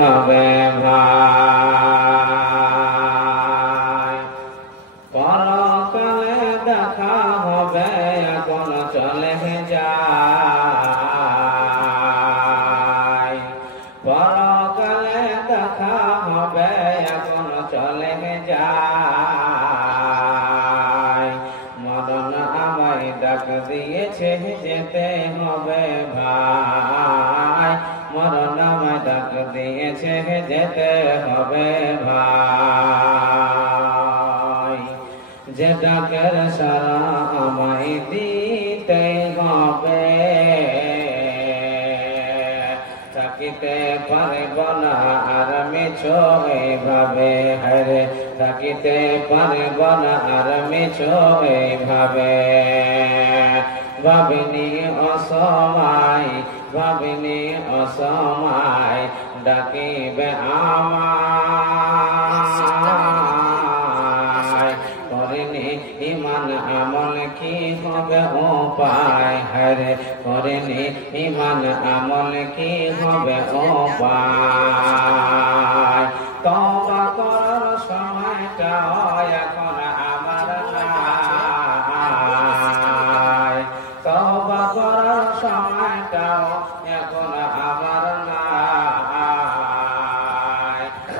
হবে ভাই, পরকালে দেখা হবে এখন চলে যায়, পরকালে দেখা হবে এখন চলে যায়, মরণ আমায় ডাক দিয়েছে যেতে হবে ভাই, মরণ আমায় ডাক দিয়েছে যেতে হবে ভাই, যে ডাকের সারা আমায় দিতে হবে, থাকিতে পারব না আর মিছো এইভাবে, হরে থাকিতে পারব না আর মিছো এইভাবে, ভাবিনি অসময়, ভাবিনি অসময় ডাকিবে আমায়, করিনি ইমান আমল কি হবে উপায়, হরে করিনি ইমান আমল কি হবে উপায়, তওবা করার সময়টা এখন আমার নাই, তওবা করার সময়টা এখন আমার নাই,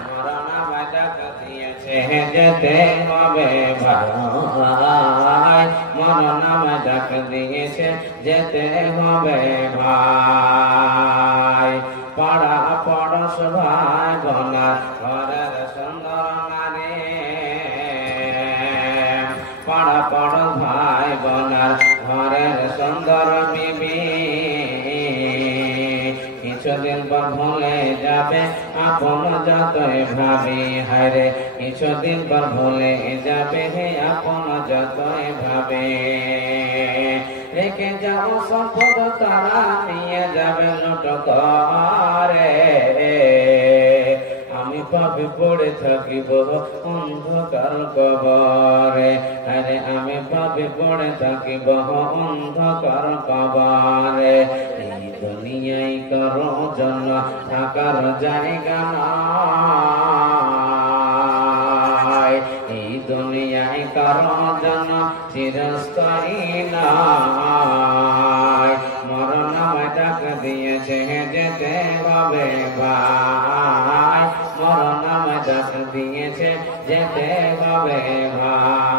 মরণ আমায় ডাক দিয়েছে যেতে হবে ভাই, মরণ আমায় ডাক দিয়েছে যেতে হবে ভাই, পাড়া পড়শ ভাই বোনা ঘরের সুন্দর নারী, পাড়া পড়শ ভাই বোনার ঘরের সুন্দর বিবি, কিছুদিন পর ভুলে যাবে আপন যতই ভাবি, হায়রে কিছুদিন পর ভুলে যাবে আপন যতই ভাবে, রেখে যাও সম্পদ তারা নিয়ে যাবে লুট করে, আমি পাপে পড়ে থাকিব অন্ধকার কবরে, আরে আমি পাপে পড়ে থাকিব অন্ধকার কবরে, এই দুনিয়ায় কারো জন্য থাকার জায়গা নাই, এই দুনিয়ায় কারো জন্য চিরস্থায়ী নাই, মরণ আমায় ডাক দিয়েছে যেতে হবে ভাই, মরণ আমায় ডাক দিয়েছে যেতে হবে ভাই।